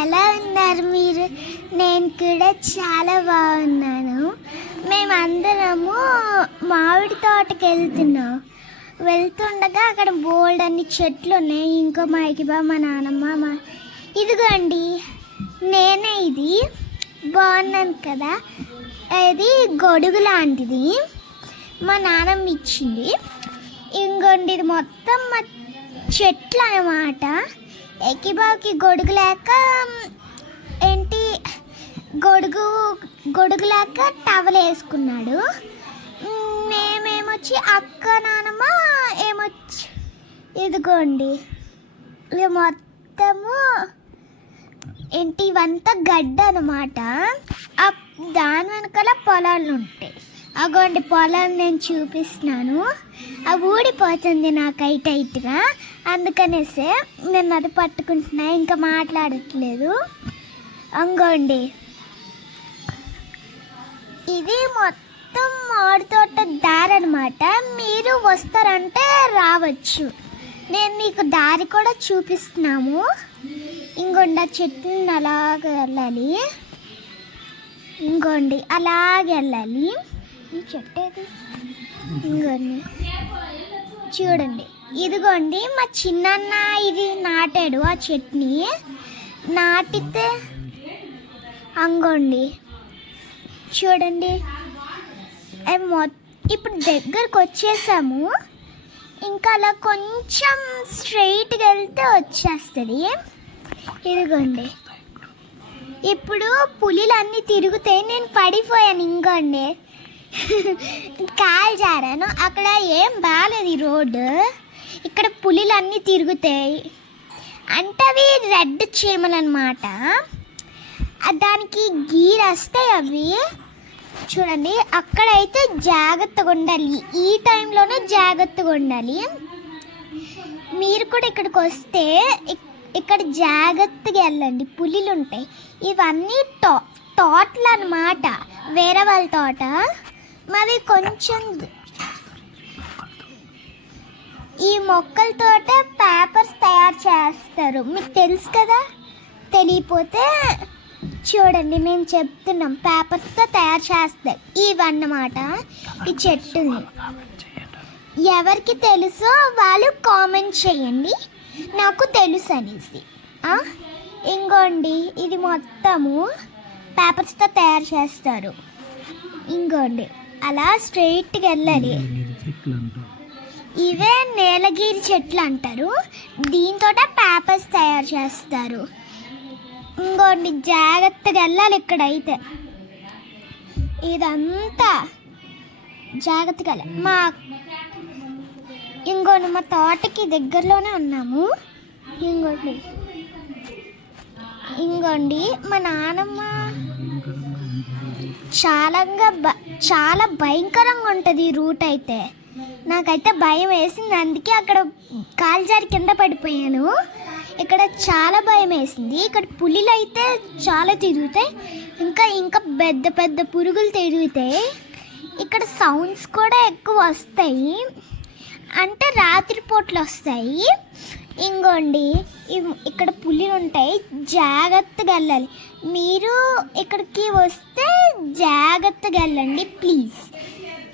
ఎలా ఉన్నారు మీరు? నేను కూడా చాలా బాగున్నాను. మేమందరము మామిడి తోటకి వెళ్తుండగా అక్కడ బోల్డ్ అన్ని చెట్లు ఉన్నాయి. ఇంకా మా ఎకిబా మా నాన్నమ్మ ఇదిగోండి నేనే. ఇది బాగున్నాను కదా. ఇది గొడుగు లాంటిది మా నాన్నమ్మ ఇచ్చింది. ఇంకోండి ఇది మొత్తం మా చెట్లు అన్నమాట. ఎకిబాకి గొడుగు లేక గొడుగు లేక టవల్ వేసుకున్నాడు. మేమేమొచ్చి అక్క నాన్నమ్మ ఏమొచ్చి ఇదిగోండి ఇది మొత్తము ఇవంతా గడ్డ అన్నమాట. దాని వెనకాల పొలాలు ఉంటాయి. అగోండి పొలాలు నేను చూపిస్తున్నాను. అవి ఊడిపోతుంది నాకు టైట్గా, అందుకనేసే నేను అది పట్టుకుంటున్నా, ఇంకా మాట్లాడట్లేదు. అంగోండి ఇది మొత్తం మామిడి తోట దారి అనమాట. మీరు వస్తారంటే రావచ్చు. నేను మీకు దారి కూడా చూపిస్తున్నాము. ఇంకొండ చెట్టుని అలాగే వెళ్ళాలి. ఇంకోండి అలాగే వెళ్ళాలి. ఈ చెట్టు ఏది? ఇంకోండి చూడండి, ఇదిగోండి మా చిన్నన్న ఇది నాటాడు. ఆ చెట్టుని నాటితే అంగోండి చూడండి ఇప్పుడు దగ్గరకు వచ్చేసాము. ఇంకా అలా కొంచెం స్ట్రైట్గా వెళ్తే వచ్చేస్తుంది. ఇదిగోండి ఇప్పుడు పులిలు అన్నీ తిరుగుతాయి. నేను పడిపోయాను. ఇంకోండి కాలు జారాను. అక్కడ ఏం బాగాలేదు ఈ రోడ్డు. ఇక్కడ పులిలు అన్నీ తిరుగుతాయి. అంటే అవి రెడ్ చీమలు అన్నమాట. దానికి గీరేస్తాయి అవి. చూడండి అక్కడైతే జాగ్రత్తగా ఉండాలి. ఈ టైంలోనే జాగ్రత్తగా ఉండాలి. మీరు కూడా ఇక్కడికి వస్తే ఇక్కడ జాగ్రత్తగా వెళ్ళండి. పులిలు ఉంటాయి. ఇవన్నీ తోటలు అన్నమాట, వేరే వాళ్ళ తోట. మరి కొంచెం ఈ మొక్కలతోట పేపర్స్ తయారు చేస్తారు. మీకు తెలుసు కదా. తెలియపోతే చూడండి మేము చెప్తున్నాం. పేపర్స్తో తయారు చేస్తారు ఇవన్నమాట. ఈ చెట్టుని ఎవరికి తెలుసో వాళ్ళు కామెంట్ చేయండి, నాకు తెలుసు అనేసి. ఇంకోండి ఇది మొత్తము పేపర్స్తో తయారు చేస్తారు. ఇంకోండి అలా స్ట్రైట్గా వెళ్ళాలి. ఇవే నీలగిరి చెట్లు అంటారు. దీంతో పేపర్స్ తయారు చేస్తారు. ఇంకోండి జాగ్రత్తగా వెళ్ళాలి. ఇక్కడైతే ఇదంతా జాగ్రత్తగా ఇంకోండి మా తోటకి దగ్గరలోనే ఉన్నాము. ఇంకోండి మా నాన్నమ్మ చాలా భయంకరంగా ఉంటుంది ఈ రూట్ అయితే. నాకైతే భయం వేసింది, అందుకే అక్కడ కాలు జారి కింద పడిపోయాను. ఇక్కడ చాలా భయం వేసింది. ఇక్కడ పులిలు అయితే చాలా తిరుగుతాయి. ఇంకా పెద్ద పెద్ద పురుగులు తిరుగుతాయి. ఇక్కడ సౌండ్స్ కూడా ఎక్కువ వస్తాయి, అంటే రాత్రిపూట్లు వస్తాయి. ఇంకోండి ఇక్కడ పులిలు ఉంటాయి. జాగ్రత్తగా వెళ్ళాలి. మీరు ఇక్కడికి వస్తే జాగ్రత్తగా వెళ్ళండి ప్లీజ్.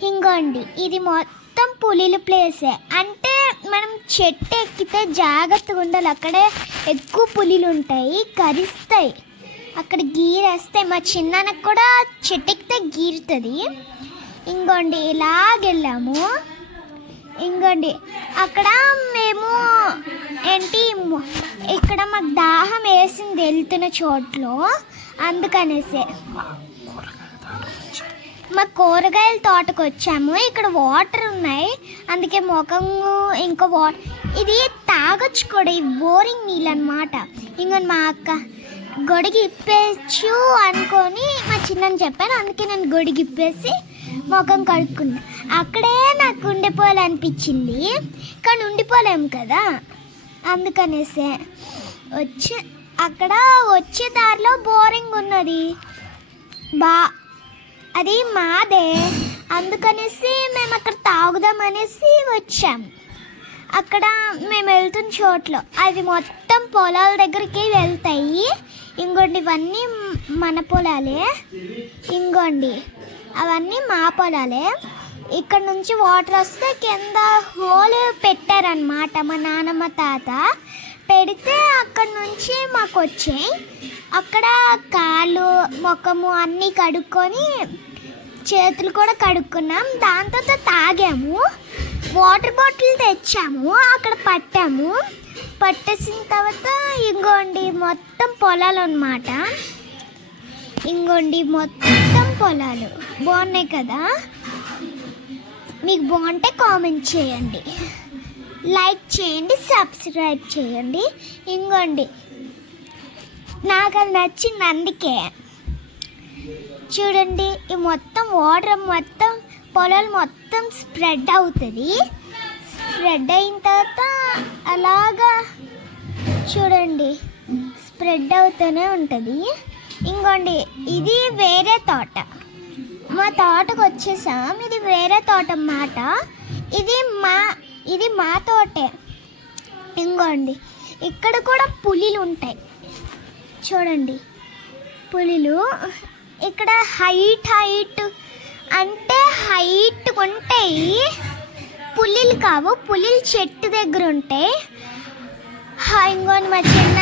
ఇంకోండి ఇది మొత్తం పులిల ప్లేసే. అంటే మనం చెట్టు ఎక్కితే జాగ్రత్తగా ఉండాలి. అక్కడే ఎక్కువ పులిలు ఉంటాయి, కరిస్తాయి, అక్కడ గీరేస్తాయి. మా చిన్ననకు కూడా చెట్టు ఎక్కితే గీరుతుంది. ఇంకోండి ఇలాగెళ్ళాము. ఇంకోండి అక్కడ మేము ఇక్కడ మాకు దాహం వేసింది వెళ్తున్న చోట్లో, అందుకనేసే మా కూరగాయల తోటకు వచ్చాము. ఇక్కడ వాటర్ ఉన్నాయి, అందుకే ముఖము ఇంకా వాటర్ ఇది తాగొచ్చు కూడా. ఈ బోరింగ్ నీళ్ళు అన్నమాట. ఇంకొని మా అక్క గొడుగు ఇప్పేచ్చు అనుకొని మా చిన్నని చెప్పాను, అందుకే నేను గొడుగు ఇప్పేసి ముఖం కడుక్కున్నా. అక్కడే నాకు ఉండిపోవాలనిపించింది, కానీ ఉండిపోలేము కదా, అందుకనేసే అక్కడ వచ్చే దారిలో బోరింగ్ ఉన్నది. అది మాదే, అందుకనేసి మేము అక్కడ తాగుదామనేసి వచ్చాము. అక్కడ మేము వెళ్తున్న చోట్లో అది మొత్తం పొలాల దగ్గరికి వెళ్తాయి. ఇంకోండి ఇవన్నీ మన పొలాలే. ఇంకోండి అవన్నీ మా పొలాలే. ఇక్కడ నుంచి వాటర్ వస్తే కింద హోల్ పెట్టారనమాట మా నాన్నమ్మ తాత పెడితే అక్కడ నుంచి మాకు వచ్చాయి. అక్కడ కాళ్ళు ముఖము అన్నీ కడుక్కొని చేతులు కూడా కడుక్కున్నాం. దాంతో తాగాము. వాటర్ బాటిల్ తెచ్చాము, అక్కడ పట్టాము. పట్టేసిన తర్వాత ఇంకోండి మొత్తం పొలాలు అన్నమాట. ఇంకోండి మొత్తం పొలాలు బాగున్నాయి కదా. మీకు బాగుంటే కామెంట్ చేయండి, లైక్ చేయండి, సబ్స్క్రైబ్ చేయండి. ఇంకోండి నాకు అది నచ్చింది అందుకే. చూడండి ఈ మొత్తం వాటర్ మొత్తం పొలాలు మొత్తం స్ప్రెడ్ అవుతుంది. స్ప్రెడ్ అయిన తర్వాత అలాగా చూడండి స్ప్రెడ్ అవుతూనే ఉంటుంది. ఇంకోండి ఇది వేరే తోట. మా తోటకు వచ్చేసాం. ఇది వేరే తోట అన్నమాట. ఇది మా తోటే. ఇంకోండి ఇక్కడ కూడా పులిలు ఉంటాయి. చూడండి పులిలు ఇక్కడ హైట్ అంటే హైట్ ఉంటాయి. పులిలు కావు, పులిలు చెట్టు దగ్గర ఉంటాయి. ఇంకోని మా చిన్న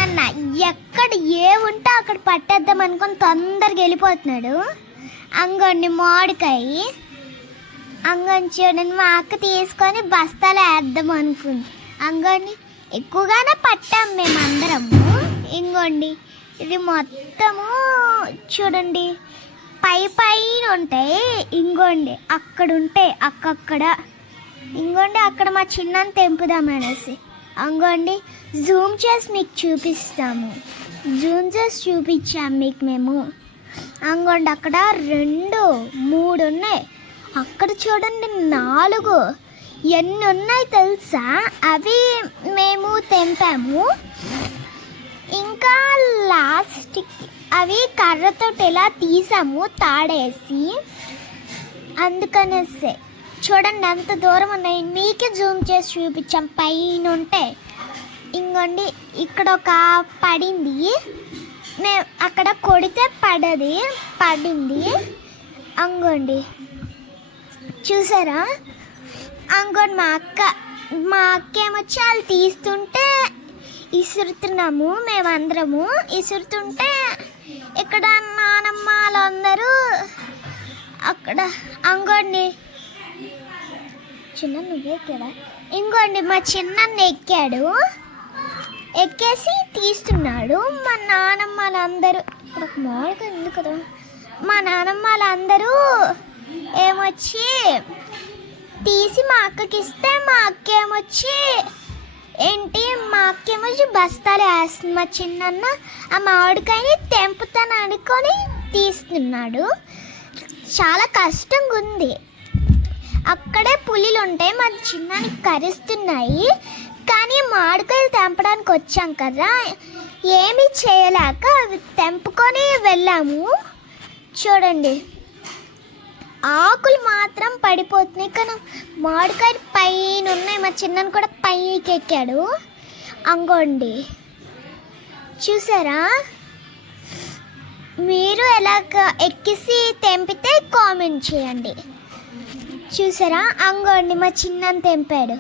ఎక్కడ ఏ ఉంటే అక్కడ పట్టేద్దాం అనుకొని తొందరగా వెళ్ళిపోతున్నాడు. అంగోండి మామిడికాయ. అంగోని చూడండి మా అక్క తీసుకొని బస్తాలు వేద్దాం అనుకుంది. అంగోండి ఎక్కువగానే పట్టాం మేమందరము. ఇంకోండి ఇది మొత్తము చూడండి పైన ఉంటాయి. ఇంకోండి అక్కడ ఉంటాయి అక్కడ. ఇంకోండి అక్కడ మా చిన్నని తెంపుదామనేసి. అంగోండి జూమ్ చేసి మీకు చూపిస్తాము. జూమ్ చేసి చూపించాము మీకు మేము. అంగోండి అక్కడ 2, 3 ఉన్నాయి. అక్కడ చూడండి 4. ఎన్ని ఉన్నాయి తెలుసా? అవి మేము తెంపాము. ఇంకా లాస్ట్ అవి కర్రతో ఇలా తీసాము తాడేసి. అందుకనేసి చూడండి అంత దూరం ఉన్నాయి. మీకే జూమ్ చేసి చూపించాం పైన ఉంటాయి. ఇంకోండి ఇక్కడ ఒక పడింది. మేము అక్కడ కొడితే పడింది. అంగోండి చూసారా? అంగోండి మా అక్క ఏమొచ్చి వాళ్ళు తీస్తుంటే ఇసురుతున్నాము. మేమందరము ఇసురుతుంటే ఇక్కడ నానమ్మ వాళ్ళందరూ అక్కడ. అంగోండి చిన్న నువ్వే ఎక్కాడా? ఇంకోండి మా చిన్న ఎక్కేసి తీస్తున్నాడు. మా నానమ్మ వాళ్ళందరూ ఇక్కడ మామూలుగా ఎందుకు కదా. మా నానమ్మ వాళ్ళందరూ ఏమొచ్చి తీసి మా అక్కకి ఇస్తే మా అక్క ఏమొచ్చి మా అక్క ఏమొచ్చి బస్తాలు వేస్తుంది. మా చిన్న ఆ మామిడికాయని తెంపుతాను అనుకొని తీస్తున్నాడు. చాలా కష్టంగా ఉంది. అక్కడే పులిలు ఉంటాయి. మా చిన్నని కరుస్తున్నాయి. కానీ మామిడికాయలు తెంపడానికి వచ్చాం కదా, ఏమీ చేయలేక అవి తెంపుకొని వెళ్ళాము. చూడండి ఆకులు మాత్రం పడిపోతున్నాయి కానీ మామిడికాయలు పైన ఉన్నాయి. మా చిన్నని కూడా పైకి ఎక్కాడు. అంగోండి చూసారా? మీరు ఎలాగ ఎక్కిసి తెంపితే కామెంట్ చేయండి. చూసారా? అంగోండి మా చిన్నని తెంపాడు.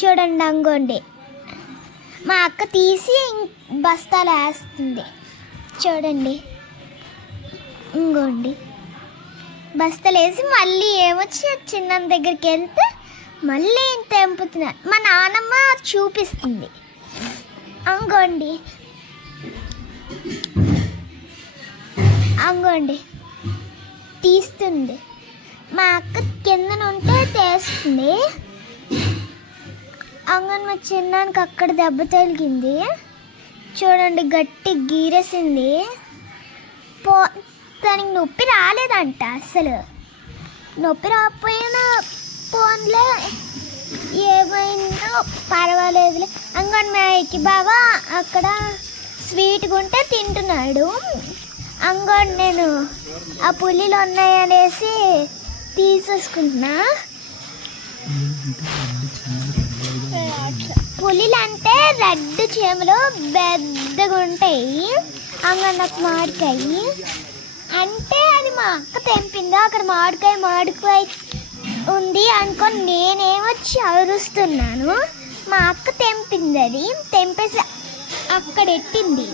చూడండి అంగోండి మా అక్క తీసి బస్తాలు వేస్తుంది. చూడండి ఇంకోండి బస్తాలు వేసి మళ్ళీ ఏమొచ్చి చిన్న దగ్గరికి వెళ్తే మళ్ళీ తెంపుతున్నారు. మా నాన్నమ్మ చూపిస్తుంది. అంగోండి తీస్తుంది. మా అక్క కిందనుంటే తీస్తుంది. అంగన్ మా చిన్నానికి అక్కడ దెబ్బ తగిలింది. చూడండి గట్టి గీరేసింది. దానికి నొప్పి రాలేదంట. అసలు నొప్పి రాకపోయినా ఫోన్లే ఏమైందో పర్వాలేదులే. అంగన్ మాయకి బావా అక్కడ స్వీట్గా ఉంటే తింటున్నాడు. అంగన్ నేను ఆ పులిలు ఉన్నాయనేసి తీసేసుకుంటున్నా. పులిలు అంటే రెడ్ చీమలు పెద్దగా ఉంటాయి. అంగడి నాకు మామిడికాయ అంటే అది మా అక్క తెంపింది. అక్కడ మామిడికాయ ఉంది అనుకొని నేనేమొచ్చి అరుస్తున్నాను. మా అక్క తెంపింది, అది తెంపేసి అక్కడ ఎట్టింది.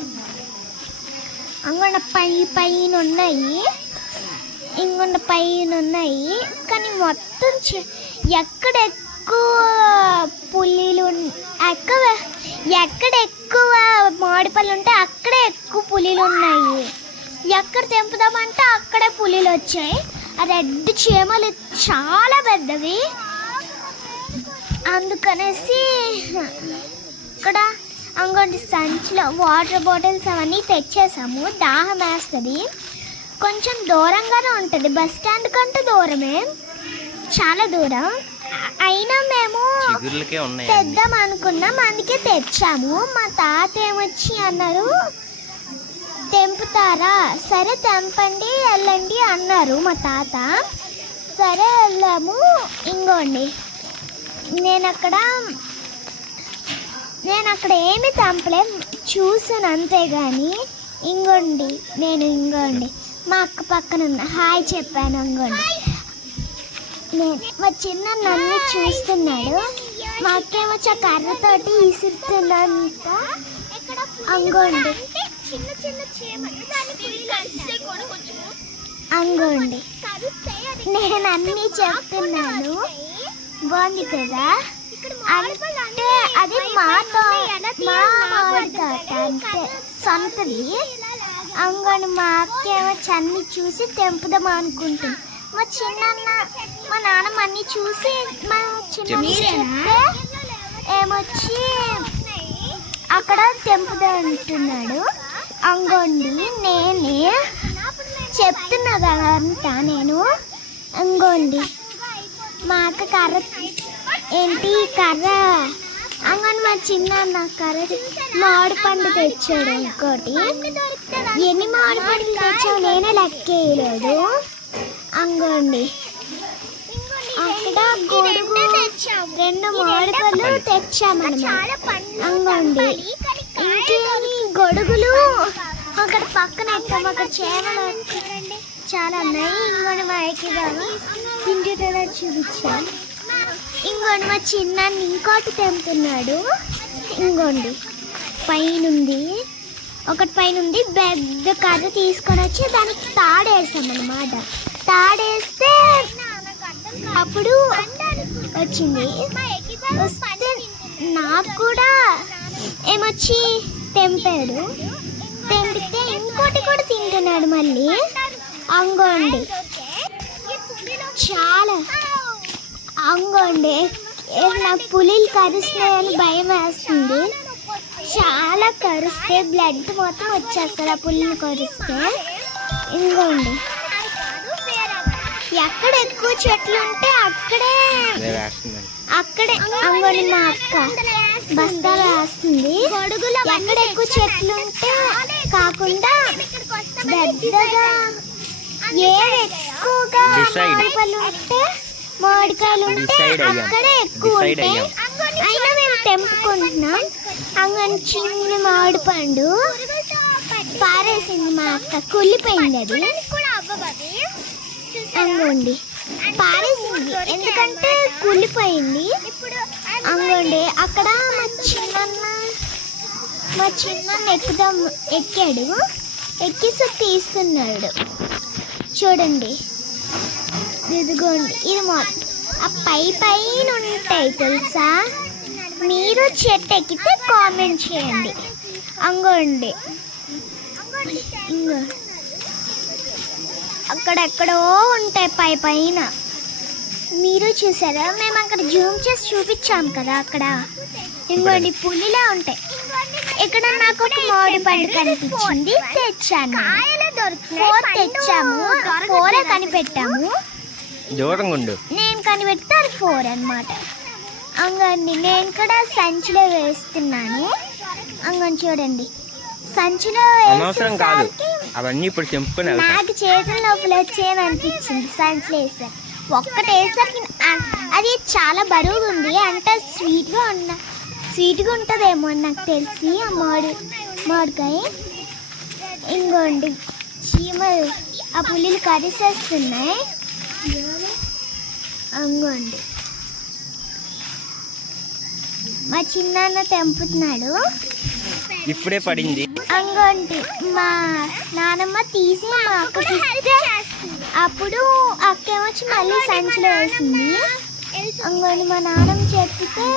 అంగొండ పైన ఉన్నాయి, ఇంకొండ పైన ఉన్నాయి. కానీ మొత్తం ఎక్కడ ఎక్కువ పులిలు ఎక్కడ ఎక్కువ మామిడిపళ్ళు ఉంటే అక్కడే ఎక్కువ పులిలు ఉన్నాయి. ఎక్కడ తెంపుదామంటే అక్కడే పులిలు వచ్చాయి. ఆ రెడ్ చీమలు చాలా పెద్దవి. అందుకనేసి ఇక్కడ అంగడి సంచిలో వాటర్ బాటిల్స్ అవన్నీ తెచ్చేసాము. దాహం వేస్తుంది. కొంచెం దూరంగానే ఉంటుంది, బస్ స్టాండ్ కంటే దూరమే, చాలా దూరం. అయినా మేము తెద్దాం అనుకున్నాం, అందుకే తెచ్చాము. మా తాత ఏమొచ్చి అన్నారు, తెంపుతారా? సరే తెంపండి వెళ్ళండి అన్నారు మా తాత. సరే వెళ్ళాము. ఇంకోండి నేను అక్కడ ఏమి తెంపలే, చూసాను అంతేగాని. ఇంకోండి మా అక్క పక్కన ఉన్న హాయ్ చెప్పాను. మా చిన్న నన్ను చూస్తున్నాడు. మా అక్కేమొచ్చి ఆ కర్రతోటి ఇసురుతున్నంత. అంగోండి నేను అన్నీ చెప్తున్నాను. బాగుంది కదా? అంటే అది మా మామిడి తోట అంటే సొంతది. అంగోండి మా అక్కేమొచ్చి అన్నీ చూసి తెంపుదాం అనుకుంటుంది. మా నాన్నమ్మ అన్నీ చూసి మా చిన్న చెప్తే ఏమొచ్చి అక్కడ తెంపుదా అంటున్నాడు. అంగోండి నేనే చెప్తున్నా కదంతా నేను. అంగోండి మా అక్క కర్ర అంగని మా చిన్న కర్ర మామిడి పండు తెచ్చాడు. ఇంకోటి ఎన్ని మామిడి పండులు తెచ్చావు నేనే లెక్కేయలేదు. అంగోండి అక్కడ గొడుగు 2 మామిడి పళ్ళు తెచ్చామన్నమాట. అంగోండి ఇంకేమి గొడుగులు అక్కడ పక్కన ఎక్కాము. అక్కడ చేపలు చాలా ఉన్నాయి. ఇంకోటి మా ఎక్కిదాము ఇంటిలో చూపించాను. ఇంకోటి మా చిన్న ఇంకోటి తెంపుతున్నాడు. ఇంకోండి ఒకటి పైన ఉంది. పెద్ద కర్ర తీసుకొని వచ్చి దానికి తాడేసామన్నమాట. తాడేస్తే అప్పుడు వచ్చింది. వస్తే నాకు కూడా ఏమొచ్చి తెంపాడు. తెంపితే ఇంకోటి కూడా తింటున్నాడు మళ్ళీ. అంగోండి నాకు పులిలు కరుస్తున్నాయని భయం వేస్తుంది. చాలా కరిస్తే బ్లడ్ మొత్తం వచ్చేస్తుంది ఆ పులిని కరిస్తే. ఇంకోండి ఎక్కడ ఎక్కువ చెట్లు ఉంటే అక్కడే అంగోండి మా అక్క బస్తాలు వేస్తుంది. ఎక్కడ ఎక్కువ చెట్లు ఉంటే కాకుండా పెద్దగా ఏది ఎక్కువగా మామిడికాయలు ఉంటే అక్కడే ఎక్కువ ఉంటాయి. అయినా మేము తెంపుకుంటున్నాం. అంగని చిన్న మామిడి పండు పారేసింది మా అక్క, కుళ్ళిపోయింది అది. అంగోండి పారేసింది ఎందుకంటే కుళ్ళిపోయింది. అంగోండి అక్కడ మా చిన్న ఎక్కాడు. ఎక్కిసి తీస్తున్నాడు. చూడండి ఇదిగోండి. ఇది మొత్తం ఆ పైన ఉంటాయి తెలుసా? మీరు చెట్టు ఎక్కితే కామెంట్ చేయండి. అంగోండి అక్కడెక్కడో ఉంటాయి పైన. మీరు చూసారా? మేము అక్కడ జూమ్ చేసి చూపించాం కదా. అక్కడ ఇంకోండి పులిలా ఉంటాయి. ఇక్కడ నాకు ఒక మామిడి పండు కనిపించింది, తెచ్చాను. 4 తెచ్చాము, 4 కనిపెట్టాము. నేను కనిపెడితే అది 4 అన్నమాట. అంగండి నేను కూడా సంచిలో వేస్తున్నాను. అంగని చూడండి సంచిలో నాకు చేతుల లోపల వచ్చేది అనిపించింది. సంచిలో వేసాను. ఒక్కటి వేసరికి అది చాలా బరువుగా ఉంది. అంటే స్వీట్గా ఉంటుందేమో నాకు తెలిసి ఆ మామిడికాయ. ఇంకోండి చీమలు ఆ పుల్లిలు కరిసేస్తున్నాయి. అంగోండి మా చిన్నాన్న తెంపుతున్నాడు. ఇప్పుడే పడింది. అంగోండి మా నానమ్మ తీసి మా అక్కకి ఇస్తే అప్పుడు అక్కేమొచ్చి మళ్ళీ సంచిలో వేసింది. అంగోండి మా నాన్నమ్మ చెప్తే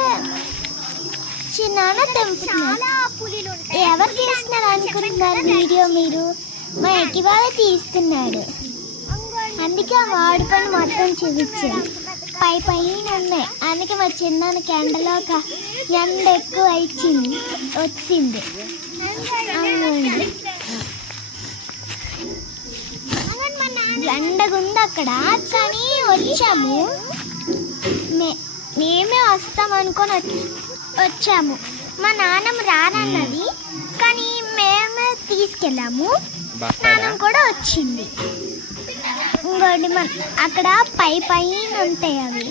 చిన్నాన్న తెంపుతున్నాడు. ఎవరు తీస్తున్నారు అనుకుంటున్నారు వీడియో మీరు? మా ఎక్కి బాగా తీస్తున్నాడు. అందుకే ఆ మామిడి పండు మొత్తం చూపించాను. పైన ఉన్నాయి. అందుకే మా చిన్నాన్నకి ఎండలో ఎండ ఎక్కువ వచ్చింది. అవునండి ఎండగుంది అక్కడ, కానీ వచ్చాము. మేమే వస్తాం అనుకొని వచ్చాము. మా నాన్నమ్మ రానన్నది, కానీ మేమే తీసుకెళ్ళాము. నాన్నమ్మ కూడా వచ్చింది. ఇంకోటి అక్కడ పైన ఉంటాయి అవి.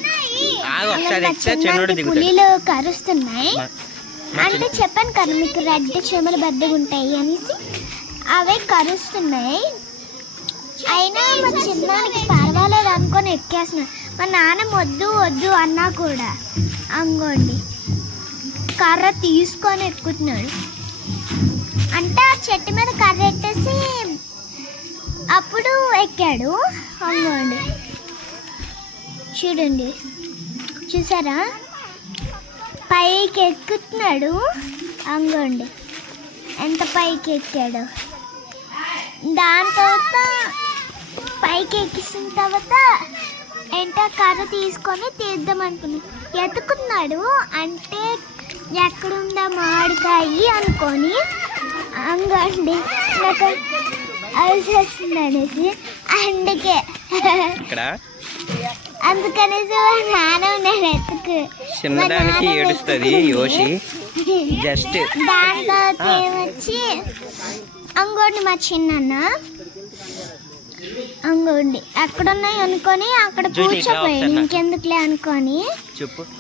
పులిలు కరుస్తున్నాయి అంటే చెప్పాను కదా మీకు, రెడ్ చెమలు బద్దగా ఉంటాయి అనేసి అవే కరుస్తున్నాయి. అయినా మా చిన్నానికి పర్వాలేదు అనుకొని ఎక్కేస్తున్నాడు. మా నాన్న వద్దు అన్నా కూడా అంగోండి కర్ర తీసుకొని ఎక్కుతున్నాడు. అంటే ఆ చెట్టు మీద కర్ర ఎట్టేసి అప్పుడు ఎక్కాడు. అంగోండి చూడండి, చూసారా పైకి ఎక్కుతున్నాడు. అంగోండి ఎంత పైకి ఎక్కాడు. దాని తర్వాత పైకి ఎక్కిసిన తర్వాత ఏంటో కర్ర తీసుకొని తీద్దాం అనుకున్నాడు. ఎత్తుకున్నాడు అంటే ఎక్కడుందా మామిడికాయ అనుకొని. అంగండి నాకు అలసేస్తుంది అనేసి అందుకనేసి నాన్న నేను ఎత్తుకు చిన్నదానికి ఏడుస్తుంది యోషి. జస్ట్ దాని తర్వాత ఏమొచ్చి అంగోండి మా చిన్న అంగోండి ఎక్కడున్నాయి అనుకొని అక్కడ కూర్చోపోయాడు. ఇంకెందుకులే అనుకొని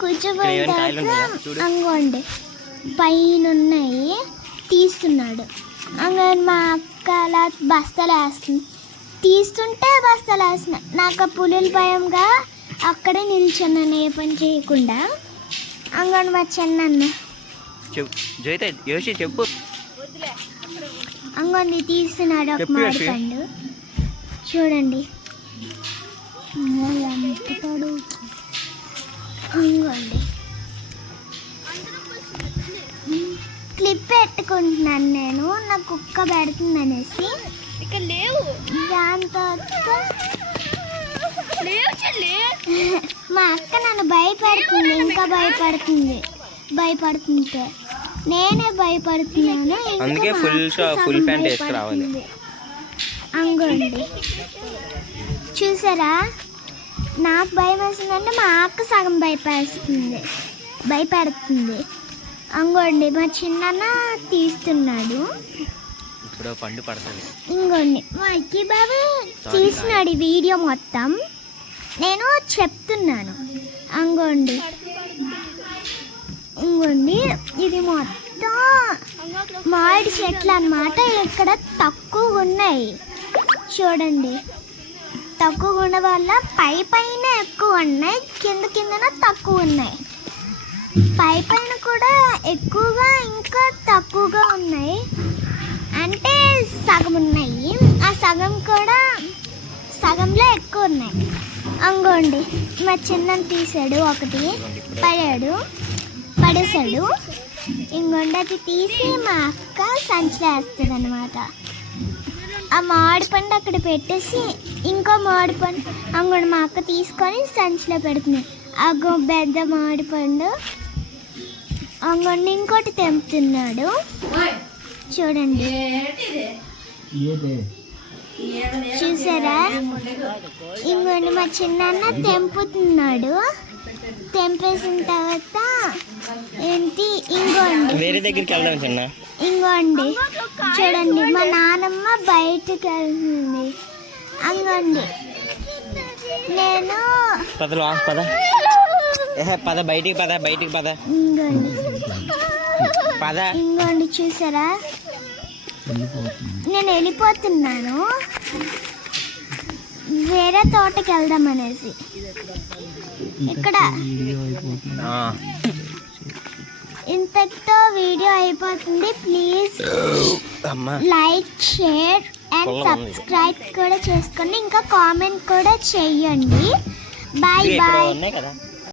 కూర్చోపోయిన తర్వాత అంగోండి పైన ఉన్నాయి తీస్తున్నాడు. అంగోండి మా అక్క అలా బస్తాలు వేస్తుంది. తీస్తుంటే బస్తాలు వేస్తున్నాయి. నాకు ఆ పులుల భయంగా అక్కడే నిల్చున్నాను ఏ పని చేయకుండా. అంగోండి మా చిన్న చెప్పు అంగోండి తీస్తున్నాడు ఒక మామిడి పండు. చూడండి అంగోండి క్లిప్ పెట్టుకుంటున్నాను నేను, నా కుక్క పెడుతుంది అనేసి. దాని తర్వాత మా అక్క నన్ను భయపడుతుంది, ఇంకా భయపడుతుంటే నేనే భయపడుతున్నాను. అందుకే ఫుల్ ప్యాంట్ వేసుకురావాలి. అంగోండి చూసారా, నాకు భయం వేస్తుందంటే మా అక్క సగం భయపడుతుంది. అంగోండి మా చిన్న తీస్తున్నాడు. ఇంకోండి మా అక్కి బాబు తీస్తున్నాడు ఈ వీడియో మొత్తం, నేను చెప్తున్నాను. ఇంకోండి ఇది మొత్తం మామిడి చెట్లు అన్నమాట. ఇక్కడ తక్కువ ఉన్నాయి చూడండి. తక్కువ ఉండడం వల్ల పైన ఎక్కువ ఉన్నాయి, కిందన తక్కువ ఉన్నాయి. పైన కూడా ఎక్కువగా ఇంకా తక్కువగా ఉన్నాయి. అంటే సగం ఉన్నాయి, ఆ సగం కూడా సగంలో ఎక్కువ ఉన్నాయి. అంగోండి మా చిన్న తీసాడు, ఒకటి పడేసాడు. ఇంకొండి అది తీసి మా అక్క సంచిలో వేస్తుంది అనమాట. ఆ మామిడి పండు అక్కడ పెట్టేసి ఇంకో మామిడి పండు అంగోండి మా అక్క తీసుకొని సంచిలో పెడుతుంది. అగో పెద్ద మామిడి పండు. అంగోండి ఇంకోటి తెంపుతున్నాడు చూడండి. చూసారా, ఇంకోండి మా చిన్న తెంపుతున్నాడు. తెంపేసిన తర్వాత ఏంటి ఇంకోండి చూడండి మా నానమ్మ బయటకు వెళ్తుంది. అంగోండి నేను పద బయటికి పద ఇంకోండి పద. ఇంకోండి చూసారా, నేను వెళ్ళిపోతున్నాను వేరే తోటకి వెళ్దాం అనేసి. ఇక్కడ ఆ, ఇంతటితో వీడియో అయిపోతుంది. ప్లీజ్ అమ్మా లైక్, షేర్ అండ్ సబ్స్క్రైబ్ కూడా చేసుకోండి. ఇంకా కామెంట్ కూడా చెయ్యండి. బాయ్ ఇక్కడ బాయ్. ఉన్నాయి కదా.